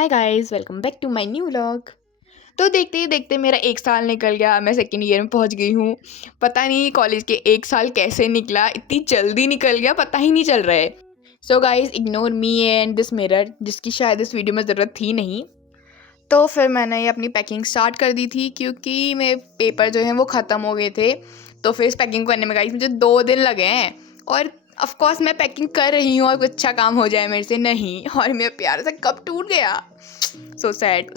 Hi guys, welcome back to my new vlog. तो देखते ही देखते मेरा 1 साल निकल गया। मैं सेकेंड ईयर में पहुंच गई हूँ। पता नहीं कॉलेज के 1 साल कैसे निकला, इतनी जल्दी निकल गया, पता ही नहीं चल रहा है। So guys, ignore me and this mirror, जिसकी शायद इस वीडियो में ज़रूरत थी नहीं। तो फिर मैंने ये अपनी पैकिंग स्टार्ट कर दी थी क्योंकि मेरे पेपर जो हैं वो ख़त्म हो गए थे। तो फिर इस पैकिंग करने में गाइस मुझे 2 दिन लगे हैं। और ऑफ कोर्स मैं पैकिंग कर रही हूँ और कुछ अच्छा काम हो जाए मेरे से, नहीं। और मेरे प्यार से कब टूट गया, सो सैड।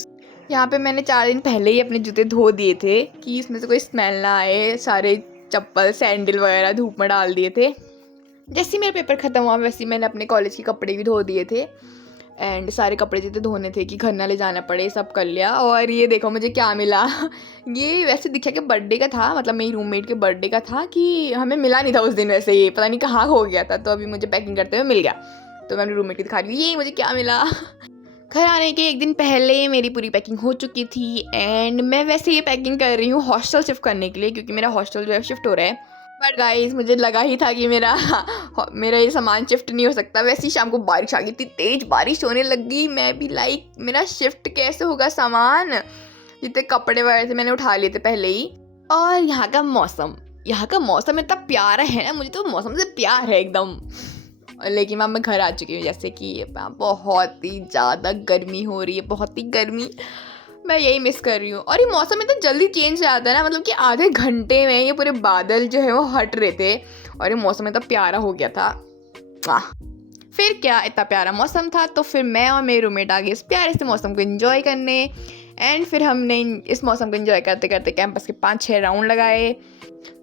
यहाँ पे मैंने 4 दिन पहले ही अपने जूते धो दिए थे कि इसमें से कोई स्मेल ना आए। सारे चप्पल सैंडल वगैरह धूप में डाल दिए थे। जैसे ही मेरा पेपर ख़त्म हुआ वैसे ही मैंने अपने कॉलेज के कपड़े भी धो दिए थे। एंड सारे कपड़े जितने धोने थे कि घर ना ले जाना पड़े, सब कर लिया। और ये देखो मुझे क्या मिला। ये वैसे दिखा कि बर्थडे का था, मतलब मेरी रूममेट के बर्थडे का था, कि हमें मिला नहीं था उस दिन। वैसे ये पता नहीं कहाँ हो गया था, तो अभी मुझे पैकिंग करते हुए मिल गया। तो मैं अपनी रूममेट को दिखा रही हूँ ये मुझे क्या मिला। घर आने के 1 दिन पहले मेरी पूरी पैकिंग हो चुकी थी। एंड मैं वैसे ये पैकिंग कर रही हूँ हॉस्टल शिफ्ट करने के लिए, क्योंकि मेरा हॉस्टल जो है शिफ्ट हो रहा है। बट गाइस मुझे लगा ही था कि मेरा ये सामान शिफ्ट नहीं हो सकता। वैसे ही शाम को बारिश आ गई, इतनी तेज बारिश होने लगी। मैं भी लाइक मेरा शिफ्ट कैसे होगा सामान। जितने कपड़े वगैरह थे मैंने उठा लिए थे पहले ही। और यहाँ का मौसम इतना प्यारा है ना, मुझे तो मौसम से प्यार है एकदम। लेकिन अब मैं घर आ चुकी हूँ, जैसे कि बहुत ही ज़्यादा गर्मी हो रही है, बहुत ही गर्मी। मैं यही मिस कर रही हूँ। और ये मौसम इतना जल्दी चेंज हो जाता है ना, मतलब कि आधे घंटे में ये पूरे बादल जो है वो हट रहे थे और ये मौसम इतना प्यारा हो गया था। फिर क्या, इतना प्यारा मौसम था तो फिर मैं और मेरे रूममेट आ गए इस प्यारे से मौसम को एंजॉय करने। एंड फिर हमने इस मौसम को एंजॉय करते करते कैंपस के 5-6 राउंड लगाए।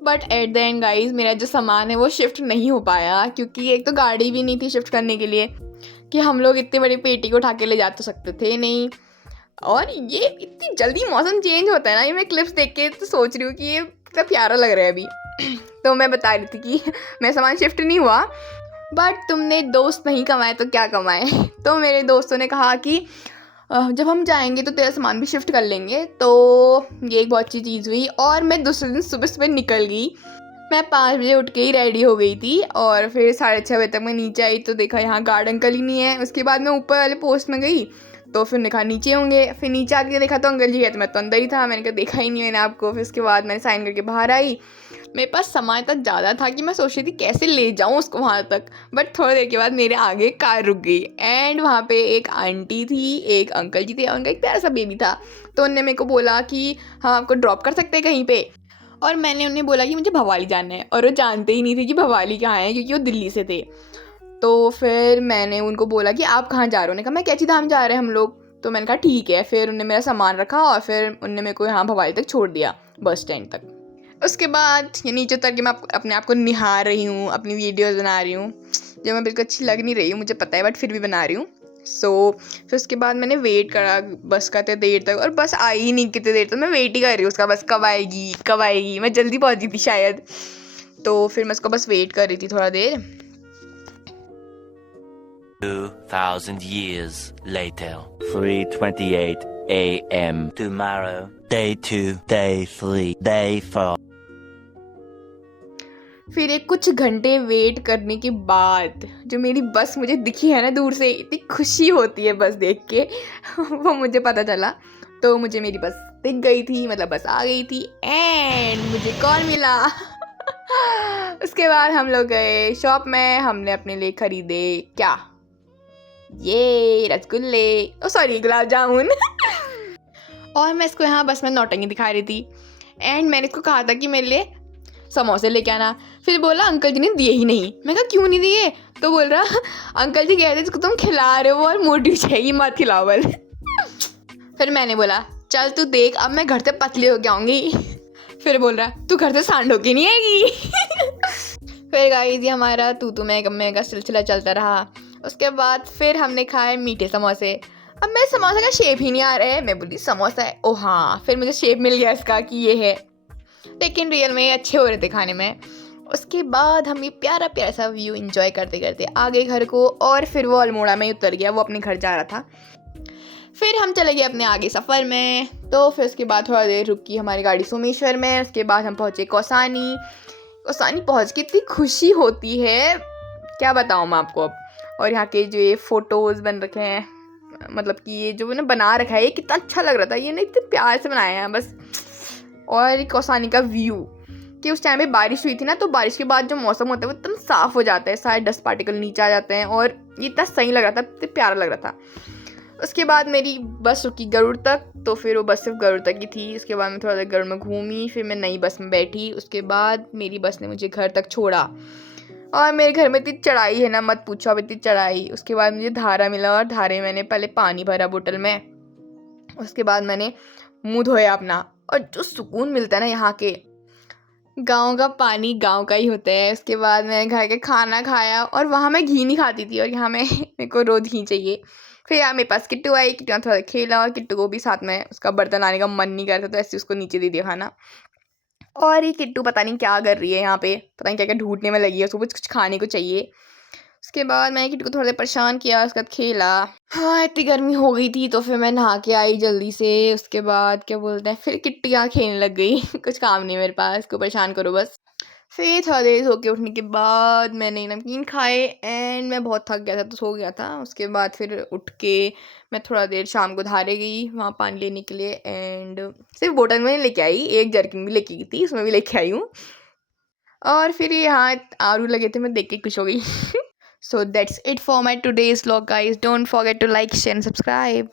But at the end guys मेरा जो सामान है वो शिफ्ट नहीं हो पाया, क्योंकि एक तो गाड़ी भी नहीं थी शिफ्ट करने के लिए कि हम लोग इतनी बड़ी पेटी को उठा के ले जा तो सकते थे नहीं। और ये इतनी जल्दी मौसम चेंज होता है ना, ये मैं क्लिप्स देख के तो सोच रही हूँ कि ये कितना प्यारा लग रहा है अभी। तो मैं बता रही थी कि मेरा सामान शिफ्ट नहीं हुआ। बट तुमने दोस्त नहीं कमाए तो क्या कमाए। तो मेरे दोस्तों ने कहा कि जब हम जाएंगे तो तेरा सामान भी शिफ्ट कर लेंगे। तो ये एक बहुत अच्छी चीज़ हुई। और मैं दूसरे दिन सुबह सुबह निकल गई। मैं 5 बजे उठ के ही रेडी हो गई थी और फिर 6:30 बजे तक मैं नीचे आई तो देखा यहाँ गार्ड अंकल ही नहीं है। उसके बाद मैं ऊपर वाले पोस्ट में गई तो फिर देखा नीचे होंगे। फिर नीचे आके देखा तो अंकल जी है, तो मैं तो अंदर ही था। मैंने कहा देखा ही नहीं मैंने आपको। फिर उसके बाद मैंने साइन करके बाहर आई। मेरे पास सामान इतना ज़्यादा था कि मैं सोच रही थी कैसे ले जाऊँ उसको वहाँ तक। बट थोड़ी देर के बाद मेरे आगे कार रुक गई एंड वहाँ पे एक आंटी थी, एक अंकल जी थे, उनका एक प्यारा सा बेबी था। तो उनने मेरे को बोला कि हाँ आपको ड्रॉप कर सकते हैं कहीं पे। और मैंने उन्हें बोला कि मुझे भवाली जाना है, और वो जानते ही नहीं थे कि भवाली कहाँ है, क्योंकि वो दिल्ली से थे। तो फिर मैंने उनको बोला कि आप कहाँ जा रहे हो। उन्होंने कहा मैं कैची धाम जा रहे हैं हम लोग। तो मैंने कहा ठीक है। फिर उन्होंने मेरा सामान रखा और फिर उन्होंने मेरे को यहाँ भवाली तक छोड़ दिया, बस स्टैंड तक। उसके बाद ये नीचे उतर के मैं अपने आप को निहार रही हूँ, अपनी वीडियोज़ बना रही हूँ जो मैं बिल्कुल अच्छी लग नहीं रही हूँ मुझे पता है, बट फिर भी बना रही हूँ। फिर उसके बाद मैंने वेट करा बस का इतने देर तक, और बस आई ही नहीं कितने देर तक। मैं वेट ही कर रही हूँ उसका, बस कब आएगी कब आएगी। मैं जल्दी पहुँची थी शायद, तो फिर मैं उसका बस वेट कर रही थी थोड़ा देर। 2000 years later, 3:28 a.m. tomorrow, day 2, day 3, day 4. फिर एक कुछ घंटे वेट करने के बाद जो मेरी बस मुझे दिखी है ना दूर से, इतनी खुशी होती है बस देख के। वो मुझे पता चला। तो मुझे मेरी बस दिख गई थी, मतलब बस आ गई थी। एंड मुझे कॉल मिला। उसके बाद हम लोग गए शॉप में, हमने अपने लिए खरीदे क्या, ये रसगुल्ले, ओ सॉरी गुलाब जामुन। और मैं इसको यहाँ बस में नौटंकी दिखा रही थी। एंड मैंने इसको कहा था कि मेरे लिए समोसे लेके आना। फिर बोला अंकल जी ने दिए ही नहीं। मैं कहा क्यों नहीं दिए। तो बोल रहा अंकल जी कह रहे इसको तुम खिला रहे हो और मोटी चाहिए, मत खिलाओ बल। फिर मैंने बोला चल तू देख अब मैं घर से पतली होके आऊँगी। फिर बोल रहा तू घर से सांड होके नहीं आएगी। फिर गाइस ये हमारा तू मैं का सिलसिला चलता रहा। उसके बाद फिर हमने खाए मीठे समोसे। अब मेरे समोसे का शेप ही नहीं आ रहा है। मैं बोली समोसा है, ओ हाँ। फिर मुझे शेप मिल गया इसका कि ये है, लेकिन रियल में अच्छे हो रहे थे खाने में। उसके बाद हम ये प्यारा प्यारा सा व्यू एंजॉय करते करते आ गए घर को। और फिर वो अल्मोड़ा में ही उतर गया, वो अपने घर जा रहा था। फिर हम चले गए अपने आगे सफ़र में। तो फिर उसके बाद थोड़ा देर रुकी हमारी गाड़ी सोमेश्वर में। उसके बाद हम पहुँचे कौसानी पहुँच के इतनी खुशी होती है क्या बताऊँ मैं आपको अब। और यहाँ के जो ये फ़ोटोज़ बन रखे हैं मतलब कि ये जो मैंने बना रखा है ये कितना अच्छा लग रहा था, ये ना इतने प्यार से बनाया है बस। और कौसानी का व्यू कि उस टाइम पे बारिश हुई थी ना, तो बारिश के बाद जो मौसम होता है वो एकदम साफ़ हो जाता है, सारे डस्ट पार्टिकल नीचे आ जाते हैं और ये इतना सही लग रहा था, इतना प्यारा लग रहा था। उसके बाद मेरी बस रुकी गरुड़ तक, तो फिर वो बस सिर्फ गरुड़ तक ही थी। उसके बाद मैं थोड़ा देर गरुड़ में घूमी, फिर मैं नई बस में बैठी। उसके बाद मेरी बस ने मुझे घर तक छोड़ा और मेरे घर में इतनी चढ़ाई है ना, मत पूछो अब इतनी चढ़ाई। उसके बाद मुझे धारा मिला और धारे मैंने पहले पानी भरा बोतल में, उसके बाद मैंने मुंह धोया अपना। और जो सुकून मिलता है ना यहाँ के, गाँव का पानी गाँव का ही होता है। उसके बाद मैंने घर के खाना खाया और वहाँ मैं घी नहीं खाती थी और यहाँ मेरे को रोज़ घी चाहिए। फिर यहाँ मेरे पास किट्टू आई, किट्टू ने थोड़ा खेला और किट्टू को भी साथ में, उसका बर्तन लाने का मन नहीं करता तो ऐसे उसको नीचे दे दिया खाना। और ये किट्टू पता नहीं क्या कर रही है यहाँ पे, पता नहीं क्या क्या ढूंढने में लगी है, उसको कुछ खाने को चाहिए। उसके बाद मैंने किट्टू को थोड़ा देर परेशान किया, उसके बाद खेला। हाँ, इतनी गर्मी हो गई थी तो फिर मैं नहा के आई जल्दी से। उसके बाद क्या बोलते हैं, फिर किट्टू यहाँ खेलने लग गई कुछ काम नहीं मेरे पास, इसको परेशान करो बस। फिर थोड़ा देर सो के उठने के बाद मैंने नमकीन खाए एंड मैं बहुत थक गया था तो सो गया था। उसके बाद फिर उठ के मैं थोड़ा देर शाम को धारे गई वहाँ पानी लेने के लिए एंड सिर्फ बोतल में नहीं लेके आई, एक जर्किन भी लेके गई थी, उसमें भी लेके आई हूँ। और फिर यहाँ आरू लगे थे, मैं देख के खुश हो गई। So that's it for my today's vlog guys. Don't forget to like, share and subscribe.